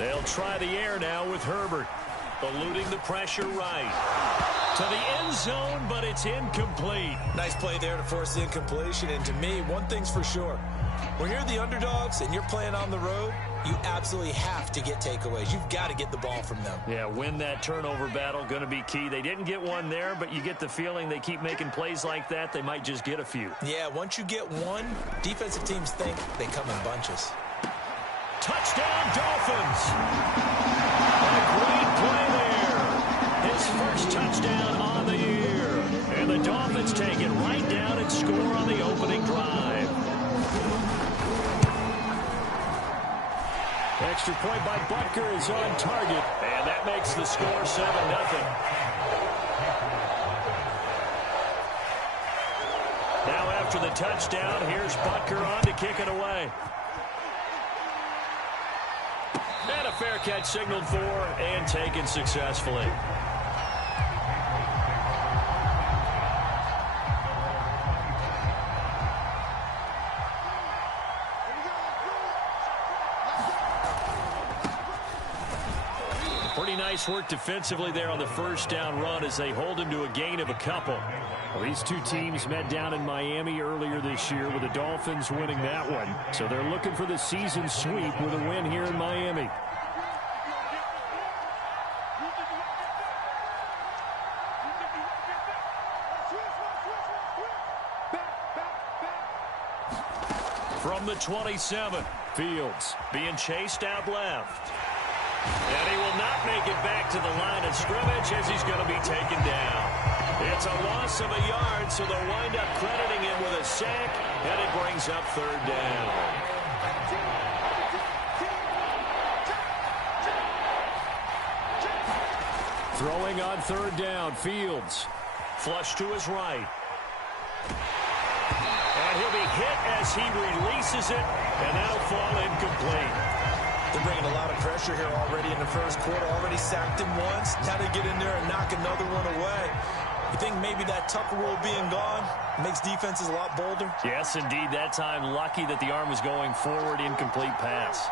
They'll try the air now with Herbert. Eluding the pressure right. To the end zone, but it's incomplete. Nice play there to force the incompletion. And to me, one thing's for sure. When you're the underdogs and you're playing on the road, you absolutely have to get takeaways. You've got to get the ball from them. Yeah, win that turnover battle, going to be key. They didn't get one there, but you get the feeling they keep making plays like that, they might just get a few. Yeah, once you get one, defensive teams think they come in bunches. Touchdown, Dolphins! A great play there. His first touchdown on the year. And the Dolphins take it right down and score on the opening drive. Extra point by Butker is on target. And that makes the score 7-0. Now after the touchdown, here's Butker on to kick it away. And a fair catch signaled for and taken successfully. Pretty nice work defensively there on the first down run as they hold him to a gain of a couple. Well, these two teams met down in Miami earlier this year with the Dolphins winning that one. So they're looking for the season sweep with a win here in Miami. From the 27, Fields being chased out left. And he will not make it back to the line of scrimmage as he's going to be taken down. It's a loss of a yard, so they'll wind up crediting him with a sack, and it brings up third down. Throwing on third down, Fields. Flush to his right. And he'll be hit as he releases it, and that'll fall incomplete. They're bringing a lot of pressure here already in the first quarter. Already sacked him once. Now they get in there and knock another one away. You think maybe that Tucker rule being gone makes defenses a lot bolder? Yes, indeed. That time, lucky that the arm was going forward. Incomplete pass.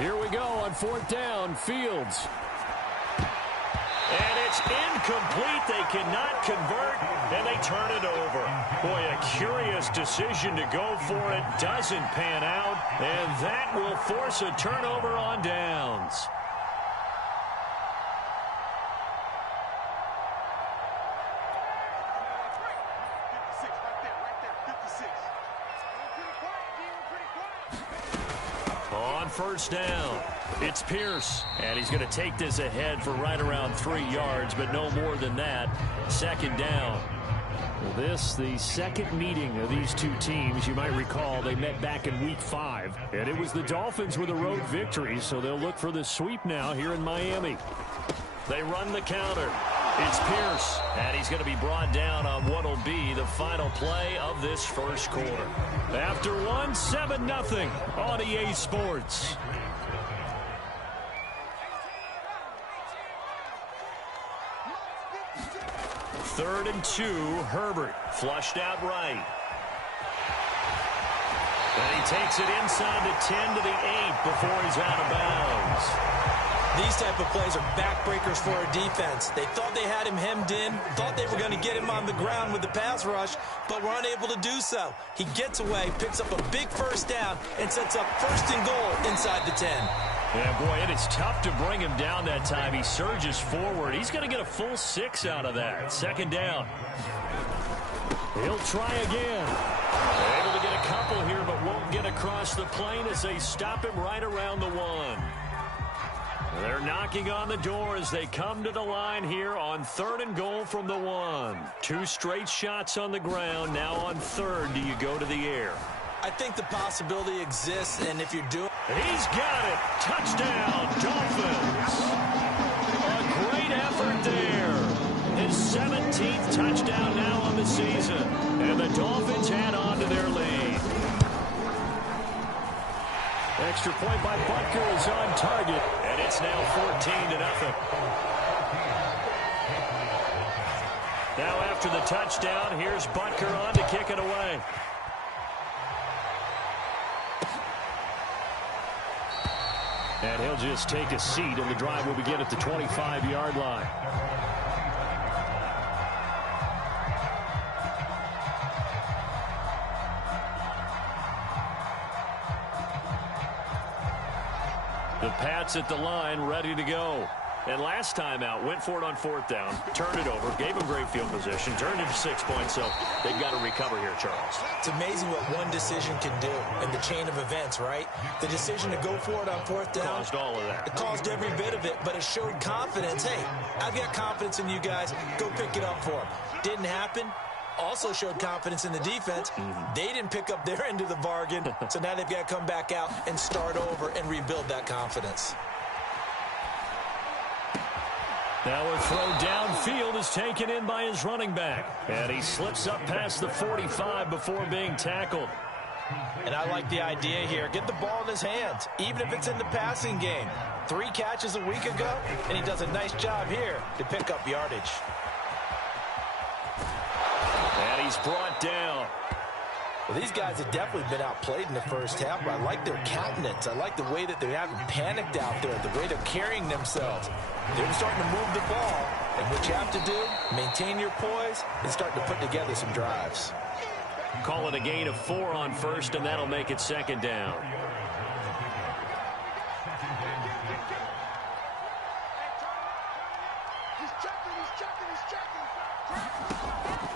Here we go on fourth down. Fields. And it's incomplete. They cannot convert, and they turn it over. Boy, a curious decision to go for it. Doesn't pan out, and that will force a turnover on downs. On first down, it's Pierce, and he's going to take this ahead for right around 3 yards, but no more than that. Second down. Well, this, the second meeting of these two teams. You might recall they met back in Week 5, and it was the Dolphins with a road victory, so they'll look for the sweep now here in Miami. They run the counter. It's Pierce, and he's going to be brought down on what will be the final play of this first quarter. After one, 7-0 on EA Sports. Third and 2, Herbert, flushed out right. And he takes it inside the 10 to the 8 before he's out of bounds. These type of plays are backbreakers for a defense. They thought they had him hemmed in, thought they were going to get him on the ground with the pass rush, but were unable to do so. He gets away, picks up a big first down, and sets up first and goal inside the 10. Yeah, boy, it is tough to bring him down that time. He surges forward. He's going to get a full 6 out of that. Second down. He'll try again. Able to get a couple here, but won't get across the plane as they stop him right around the 1. They're knocking on the door as they come to the line here on third and goal from the 1. 2 straight shots on the ground. Now on third, do you go to the air? I think the possibility exists, and if you're doing... He's got it. Touchdown, Dolphins. A great effort there. His 17th touchdown now on the season. And the Dolphins add on to their lead. Extra point by Butker is on target. And it's now 14-0. Now after the touchdown, here's Butker on to kick it away. And he'll just take a seat, and the drive will begin at the 25-yard line. The Pats at the line, ready to go. And last time out, went for it on 4th down, turned it over, gave them great field position, turned it to 6 points, so they've got to recover here, Charles. It's amazing what one decision can do in the chain of events, right? The decision to go for it on 4th down. Caused all of that. It caused every bit of it, but it showed confidence. Hey, I've got confidence in you guys. Go pick it up for them. Didn't happen. Also showed confidence in the defense. They didn't pick up their end of the bargain, so now they've got to come back out and start over and rebuild that confidence. Now a throw downfield is taken in by his running back. And he slips up past the 45 before being tackled. And I like the idea here. Get the ball in his hands, even if it's in the passing game. 3 catches a week ago, and he does a nice job here to pick up yardage. And he's brought down. Well, these guys have definitely been outplayed in the first half, but I like their countenance. I like the way that they haven't panicked out there, the way they're carrying themselves. They're starting to move the ball, and what you have to do, maintain your poise and start to put together some drives. Call it a gain of 4 on 1st, and that'll make it 2nd down.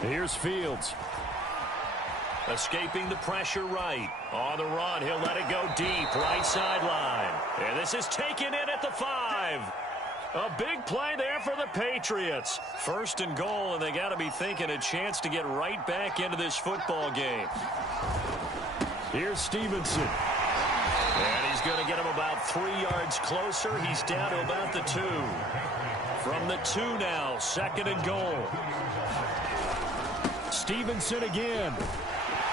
Here's Fields. Escaping the pressure right. On the run, he'll let it go deep, right sideline. And this is taken in at the 5. A big play there for the Patriots. 1st and goal, and they got to be thinking a chance to get right back into this football game. Here's Stevenson. And he's going to get him about 3 yards closer. He's down to about the 2. From the 2 now, 2nd and goal. Stevenson again.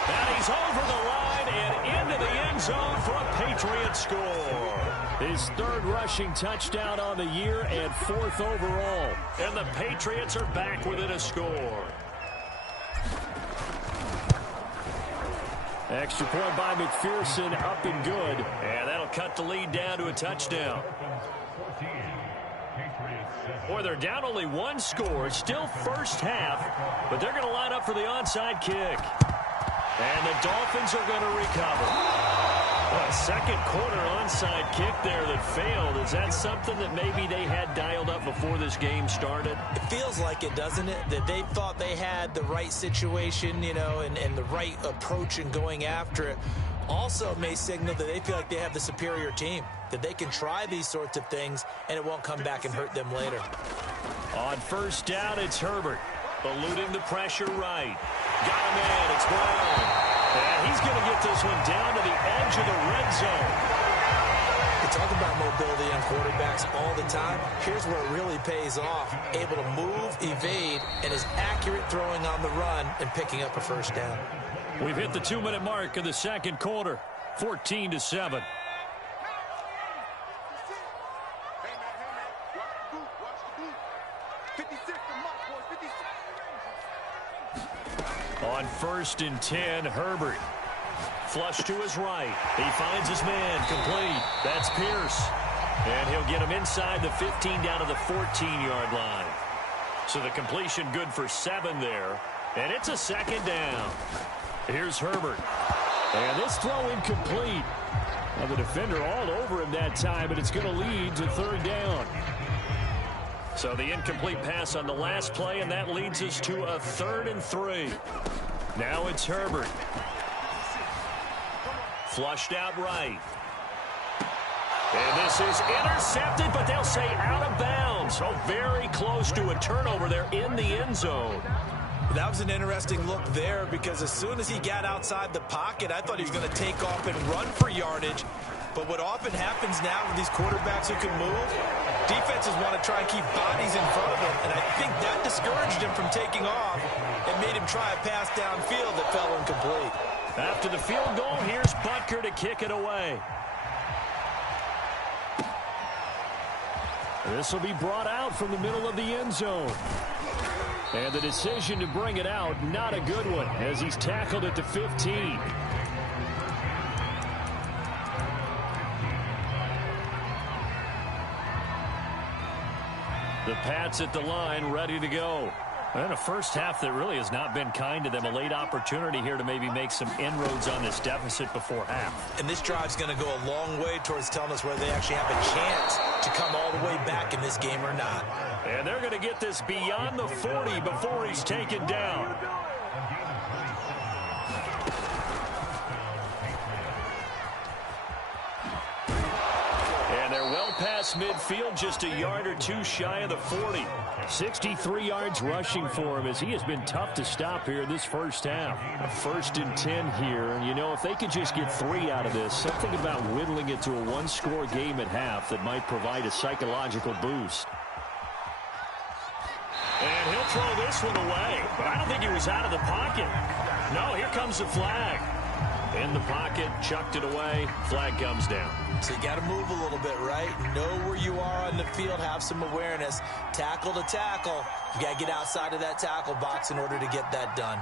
And he's over the line and into the end zone for a Patriot score. His 3rd rushing touchdown on the year and 4th overall. And the Patriots are back within a score. Extra point by McPherson, up and good. And that'll cut the lead down to a touchdown. Boy, they're down only 1 score, still first half, but they're going to line up for the onside kick. And the Dolphins are going to recover. A 2nd quarter onside kick there that failed. Is that something that maybe they had dialed up before this game started? It feels like it, doesn't it? That they thought they had the right situation, you know, and the right approach in going after it. Also may signal that they feel like they have the superior team, that they can try these sorts of things and it won't come back and hurt them later. On 1st down, it's Herbert. Eluding the pressure right. Got him in. It's Brown. And he's going to get this one down to the edge of the red zone. We talk about mobility on quarterbacks all the time. Here's where it really pays off. Able to move, evade, and is accurate throwing on the run and picking up a 1st down. We've hit the 2-minute mark of the 2nd quarter. 14-7. On 1st and 10, Herbert. Flush to his right. He finds his man complete. That's Pierce. And he'll get him inside the 15 down to the 14-yard line. So the completion good for 7 there. And it's a 2nd down. Here's Herbert. And this throw incomplete. Now the defender all over him that time, but it's going to lead to 3rd down. So the incomplete pass on the last play, and that leads us to a 3rd and 3. Now it's Herbert. Flushed out right. And this is intercepted, but they'll say out of bounds. So very close to a turnover there in the end zone. That was an interesting look there because as soon as he got outside the pocket, I thought he was going to take off and run for yardage. But what often happens now with these quarterbacks who can move, defenses want to try and keep bodies in front of them. And I think that discouraged him from taking off and made him try a pass downfield that fell incomplete. After the field goal, here's Butker to kick it away. This will be brought out from the middle of the end zone. And the decision to bring it out, not a good one, as he's tackled at the 15. The Pats at the line, ready to go. And a first half that really has not been kind to them. A late opportunity here to maybe make some inroads on this deficit before half. And this drive's going to go a long way towards telling us whether they actually have a chance to come all the way back in this game or not. And they're going to get this beyond the 40 before he's taken down. And they're well past midfield, just a yard or two shy of the 40. 63 yards rushing for him as he has been tough to stop here this first half. A 1st and 10 here, and you know, if they could just get 3 out of this, something about whittling it to a one-score game at half that might provide a psychological boost. And he'll throw this one away, but I don't think he was out of the pocket. No, here comes the flag. In the pocket, chucked it away, flag comes down. So you got to move a little bit, right? Know where you are on the field, have some awareness. Tackle to tackle. You got to get outside of that tackle box in order to get that done.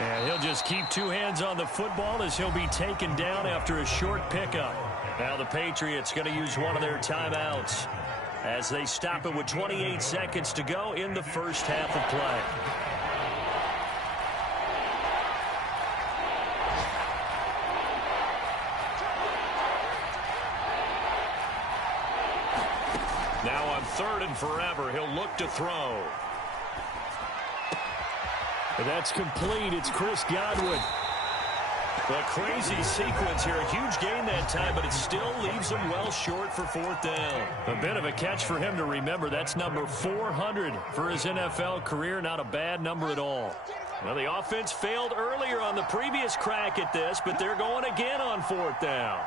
And he'll just keep 2 hands on the football as he'll be taken down after a short pickup. Now the Patriots going to use one of their timeouts as they stop it with 28 seconds to go in the first half of play. Now on 3rd and forever, he'll look to throw. And that's complete. It's Chris Godwin. A crazy sequence here. A huge gain that time, but it still leaves him well short for 4th down. A bit of a catch for him to remember. That's number 400 for his NFL career. Not a bad number at all. Well, the offense failed earlier on the previous crack at this, but they're going again on 4th down.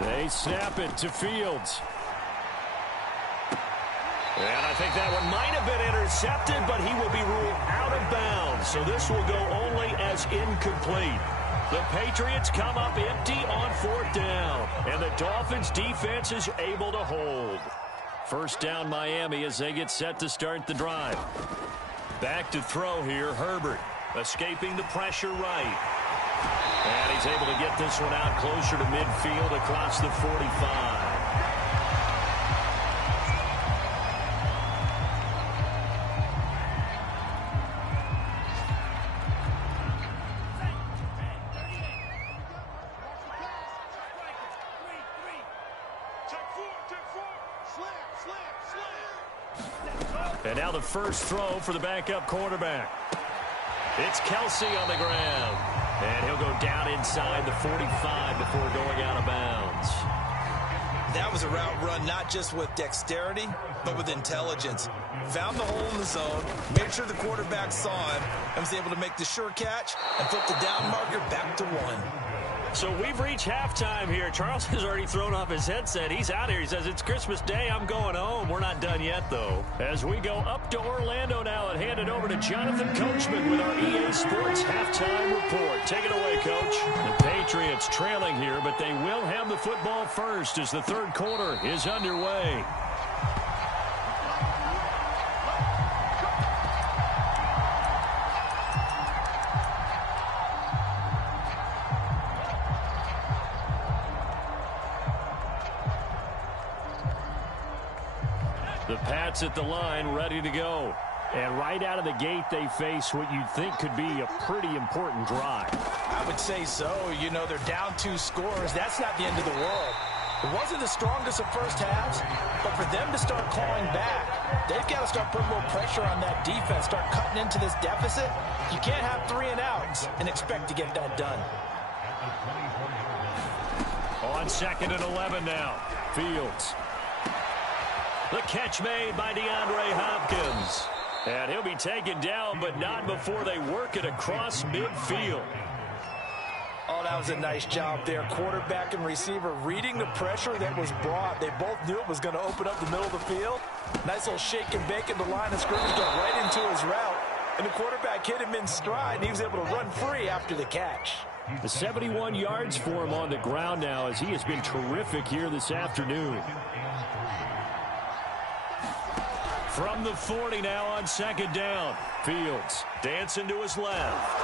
They snap it to Fields. And I think that one might have been intercepted, but he will be ruled out of bounds. So this will go only as incomplete. The Patriots come up empty on 4th down. And the Dolphins defense is able to hold. First down Miami as they get set to start the drive. Back to throw here, Herbert. Escaping the pressure right. And he's able to get this one out closer to midfield across the 45. And now the first throw for the backup quarterback. It's Kelsey on the ground. And he'll go down inside the 45 before going out of bounds. That was a route run not just with dexterity, but with intelligence. Found the hole in the zone, made sure the quarterback saw him, and was able to make the sure catch and flip the down marker back to 1. So we've reached halftime here. Charles has already thrown off his headset. He's out here. He says, it's Christmas Day. I'm going home. We're not done yet, though. As we go up to Orlando now and hand it over to Jonathan Coachman with our EA Sports halftime report. Take it away, Coach. The Patriots trailing here, but they will have the football first as the 3rd quarter is underway. The Pats at the line, ready to go. And right out of the gate, they face what you'd think could be a pretty important drive. I would say so. You know, they're down 2 scores. That's not the end of the world. It wasn't the strongest of first halves, but for them to start clawing back, they've got to start putting more pressure on that defense, start cutting into this deficit. You can't have 3 and outs and expect to get that done. On 2nd and 11 now, Fields. The catch made by DeAndre Hopkins. And he'll be taken down, but not before they work it across midfield. Oh, that was a nice job there. Quarterback and receiver reading the pressure that was brought. They both knew it was going to open up the middle of the field. Nice little shake and bake in the line of scrimmage, got right into his route. And the quarterback hit him in stride, and he was able to run free after the catch. The 71 yards for him on the ground now as he has been terrific here this afternoon. From the 40 now on second down. Fields dancing to his left.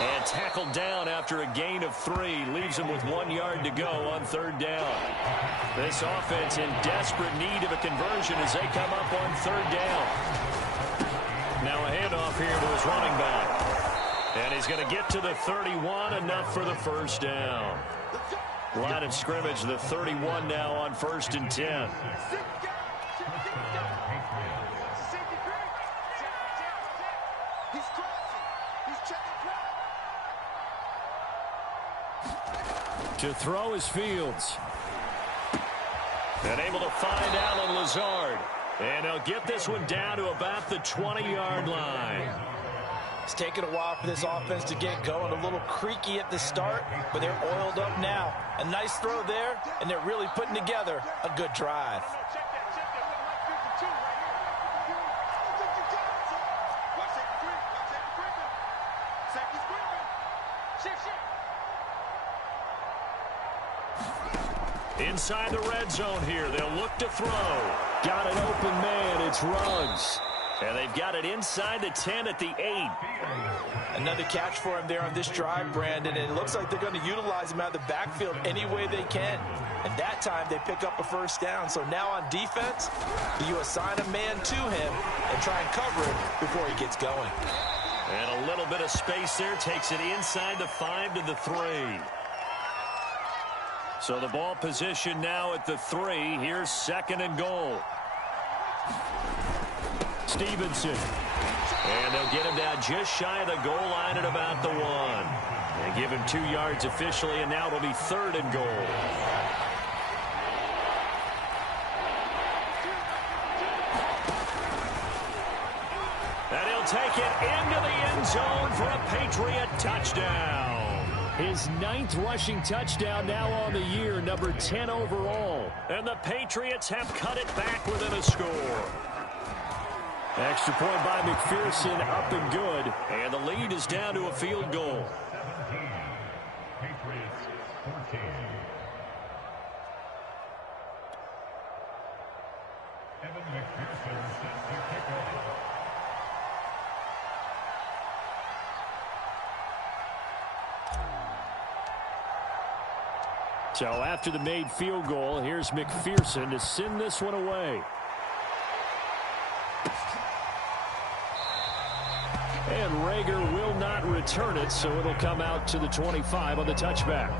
And tackled down after a gain of 3. Leaves him with 1 yard to go on third down. This offense in desperate need of a conversion as they come up on third down. Now a handoff here to his running back. And he's going to get to the 31, enough for the first down. Line of scrimmage, the 31 now on 1st and 10. To throw is Fields. And able to find Allen Lazard. And he'll get this one down to about the 20-yard line. It's taken a while for this offense to get going. A little creaky at the start, but they're oiled up now. A nice throw there, and they're really putting together a good drive. Inside the red zone here, they'll look to throw. Got an open man, it's Ruggs. And they've got it inside the 10 at the 8. Another catch for him there on this drive, Brandon, and it looks like they're going to utilize him out of the backfield any way they can. And that time they pick up a first down. So now on defense, you assign a man to him and try and cover him before he gets going. And a little bit of space there, takes it inside the 5 to the 3. So the ball position now at the 3. Here's 2nd and goal. Stevenson. And they'll get him down just shy of the goal line at about the 1. They give him 2 yards officially, and now it'll be 3rd and goal. And he'll take it into the end zone for a Patriot touchdown. His 9th rushing touchdown now on the year, number 10 overall. And the Patriots have cut it back within a score. Extra point by McPherson, up and good. And the lead is down to a field goal. Patriots 14. Evan McPherson set to kick off. So after the made field goal, here's McPherson to send this one away. And Rager will not return it, so it'll come out to the 25 on the touchback.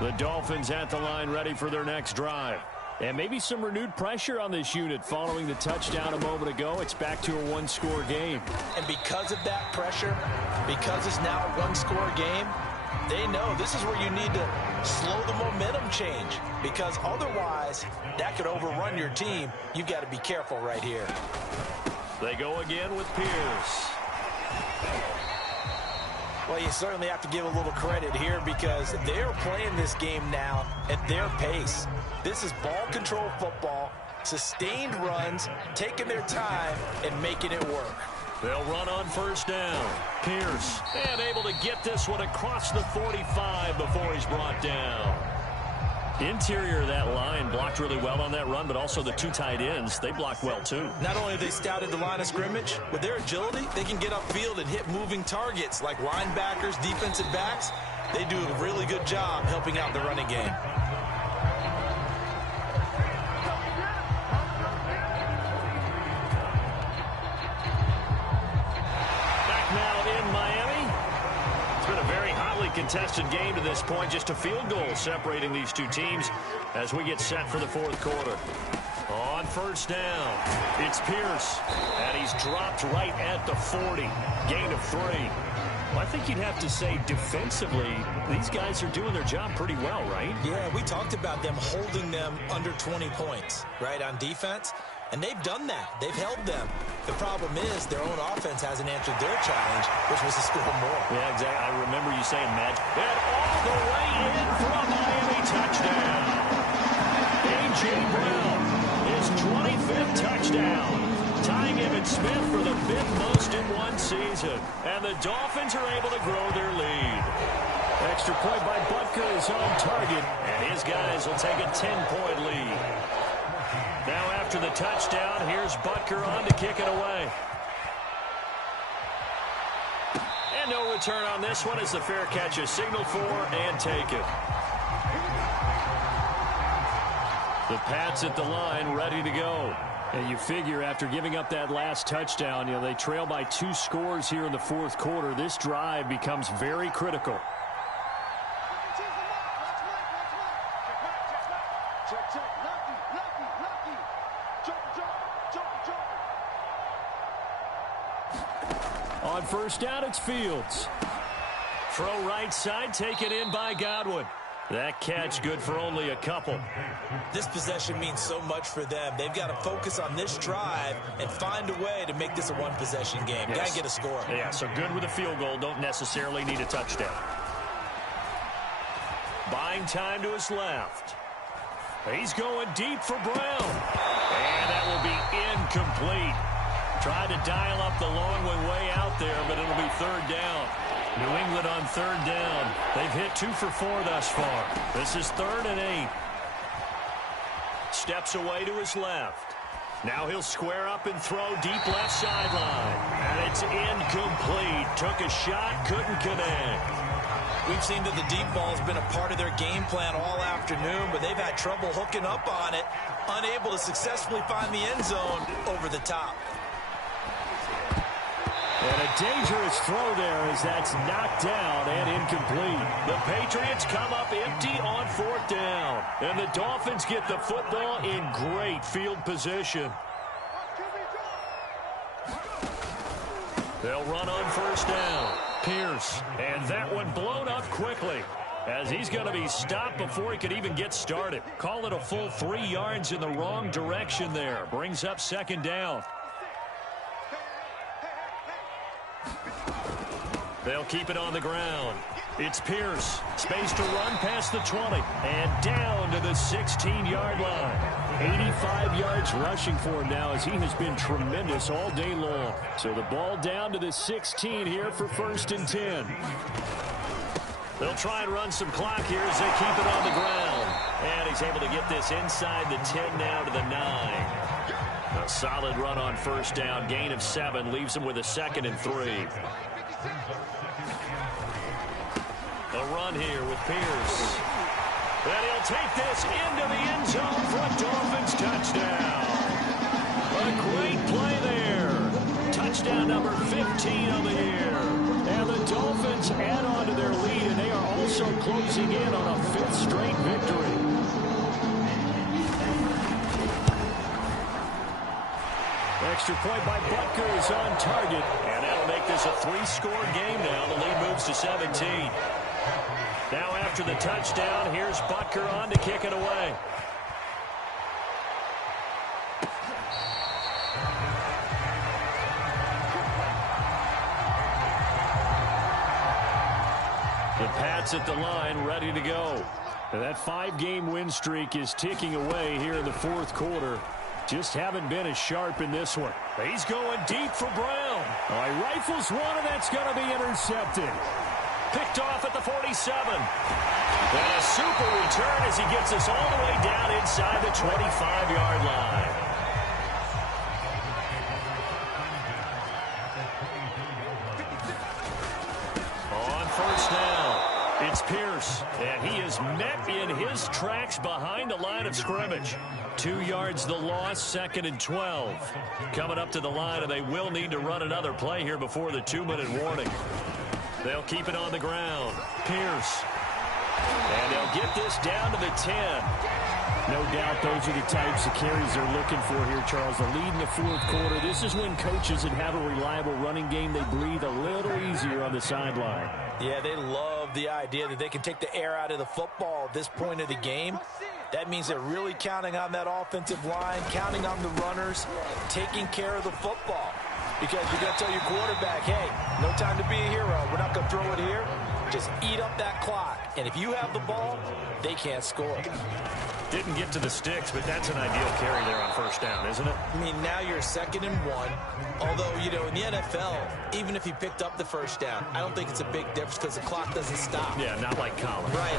The Dolphins at the line ready for their next drive. And maybe some renewed pressure on this unit following the touchdown a moment ago. It's back to a 1-score game. And because of that pressure, because it's now a 1-score game, they know this is where you need to slow the momentum change, because otherwise that could overrun your team. You've got to be careful right here. They go again with Pierce. Well, you certainly have to give a little credit here because they're playing this game now at their pace. This is ball control football, sustained runs, taking their time and making it work. They'll run on first down. Pierce, and able to get this one across the 45 before he's brought down. Interior of that line blocked really well on that run, but also the 2 tight ends, they blocked well too. Not only have they scouted the line of scrimmage, with their agility, they can get upfield and hit moving targets like linebackers, defensive backs. They do a really good job helping out the running game. Contested game to this point, just a field goal separating these two teams as we get set for the 4th quarter. On first down, it's Pierce, and he's dropped right at the 40. Gain of 3. Well, I think you'd have to say defensively, these guys are doing their job pretty well, right? Yeah, we talked about them holding them under 20 points, right, on defense. And they've done that. They've held them. The problem is their own offense hasn't answered their challenge, which was to score more. Yeah, exactly. I remember you saying, Matt. And all the way in for a Miami touchdown. A.J. Brown, his 25th touchdown. Tying Emmitt Smith for the 5th most in one season. And the Dolphins are able to grow their lead. Extra point by Butker is on target. And his his guys will take a 10-point lead. Now after the touchdown, here's Butker on to kick it away. And no return on this one as the fair catch is signaled for and taken. The Pats at the line, ready to go. And you figure after giving up that last touchdown, they trail by 2 scores here in the fourth quarter. This drive becomes very critical. On first down, it's Fields. Throw right side, taken in by Godwin. That catch good for only a couple. This possession means so much for them. They've got to focus on this drive and find a way to make this a one-possession game. Yes. Got to get a score. Yeah, so good with a field goal. Don't necessarily need a touchdown. Buying time to his left. He's going deep for Brown. And that will be incomplete. Tried to dial up the long one way out there, but it'll be third down. New England on third down. They've hit 2 for 4 thus far. This is 3rd and 8. Steps away to his left. Now he'll square up and throw deep left sideline. And it's incomplete. Took a shot, couldn't connect. We've seen that the deep ball has been a part of their game plan all afternoon, but they've had trouble hooking up on it, unable to successfully find the end zone over the top. And a dangerous throw there as that's knocked down and incomplete. The Patriots come up empty on 4th down. And the Dolphins get the football in great field position. They'll run on first down. Pierce. And that one blown up quickly as he's going to be stopped before he could even get started. Call it a full 3 yards in the wrong direction there. Brings up 2nd down. They'll keep it on the ground. It's Pierce. Space to run past the 20. And down to the 16-yard line. 85 yards rushing for him now as he has been tremendous all day long. So the ball down to the 16 here for 1st and 10. They'll try and run some clock here as they keep it on the ground. And he's able to get this inside the 10 now to the 9. A solid run on first down. Gain of 7 leaves him with a 2nd and 3. A run here with Pierce. And he'll take this into the end zone for a Dolphins touchdown. A great play there. Touchdown number 15 of the year. And the Dolphins add on to their lead, and they are also closing in on a 5th straight victory. Extra point by Butker is on target, and that'll make this a 3-score game now. The lead moves to 17. Now after the touchdown, here's Butker on to kick it away. The Pats at the line, ready to go. And that 5-game win streak is ticking away here in the fourth quarter. Just haven't been as sharp in this one. He's going deep for Brown. Oh, he rifles one, and that's going to be intercepted. Picked off at the 47. And a super return as he gets us all the way down inside the 25-yard line. On first down, it's Pierce, and he is met in his tracks behind the line of scrimmage. 2 yards the loss, 2nd and 12. Coming up to the line, and they will need to run another play here before the 2-minute warning. They'll keep it on the ground. Pierce. And they'll get this down to the 10. No doubt those are the types of carries they're looking for here, Charles. The lead in the fourth quarter. This is when coaches that have a reliable running game, they breathe a little easier on the sideline. Yeah, they love the idea that they can take the air out of the football at this point of the game. That means they're really counting on that offensive line, counting on the runners, taking care of the football. Because you're going to tell your quarterback, hey, no time to be a hero. We're not going to throw it here. Just eat up that clock. And if you have the ball, they can't score. Didn't get to the sticks, but that's an ideal carry there on first down, isn't it? I mean, now you're 2nd and 1. Although, you know, in the NFL, even if he picked up the first down, I don't think it's a big difference because the clock doesn't stop. Yeah, not like college. Right.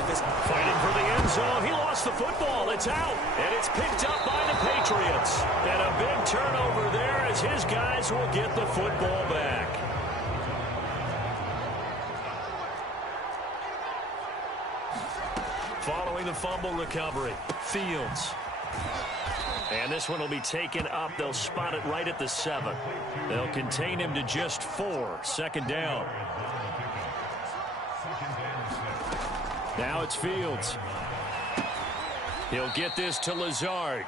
Fighting for the end zone. He lost gets the football. It's out, and it's picked up by the Patriots. And a big turnover there as his guys will get the football back. Following the fumble recovery, Fields. And this one will be taken up. They'll spot it right at the 7. They'll contain him to just 4. Second down. Now it's Fields. He'll get this to Lazard.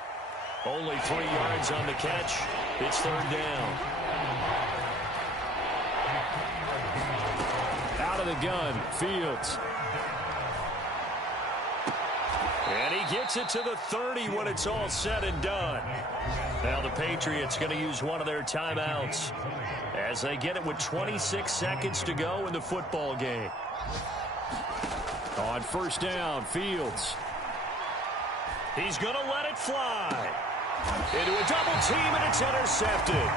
Only 3 yards on the catch. It's third down. Out of the gun, Fields. And he gets it to the 30 when it's all said and done. Now the Patriots going to use one of their timeouts as they get it with 26 seconds to go in the football game. On first down, Fields. He's going to let it fly. Into a double team, and it's intercepted.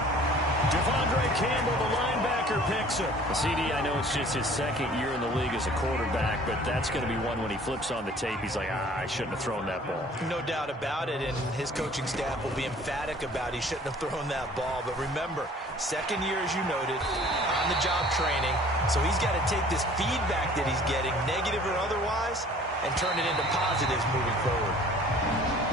Devondre Campbell, the linebacker, picks it. CD, I know it's just his second year in the league as a quarterback, but that's going to be one when he flips on the tape. He's like, I shouldn't have thrown that ball. No doubt about it, and his coaching staff will be emphatic about he shouldn't have thrown that ball. But remember, second year, as you noted, on-the-job training, so he's got to take this feedback that he's getting, negative or otherwise, and turn it into positives moving forward.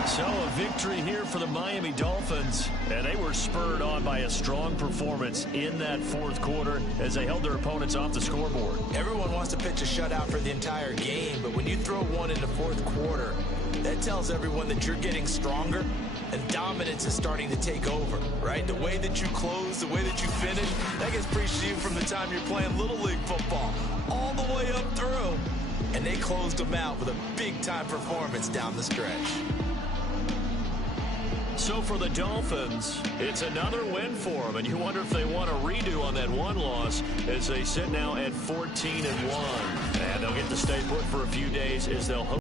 So a victory here for the Miami Dolphins, and they were spurred on by a strong performance in that fourth quarter as they held their opponents off the scoreboard. Everyone wants to pitch a shutout for the entire game, but when you throw one in the fourth quarter, that tells everyone that you're getting stronger and dominance is starting to take over, right? The way that you close, the way that you finish, that gets preached to you from the time you're playing Little League football all the way up through. And they closed them out with a big-time performance down the stretch. So for the Dolphins, it's another win for them, and you wonder if they want a redo on that one loss as they sit now at 14-1. And they'll get to stay put for a few days as they'll host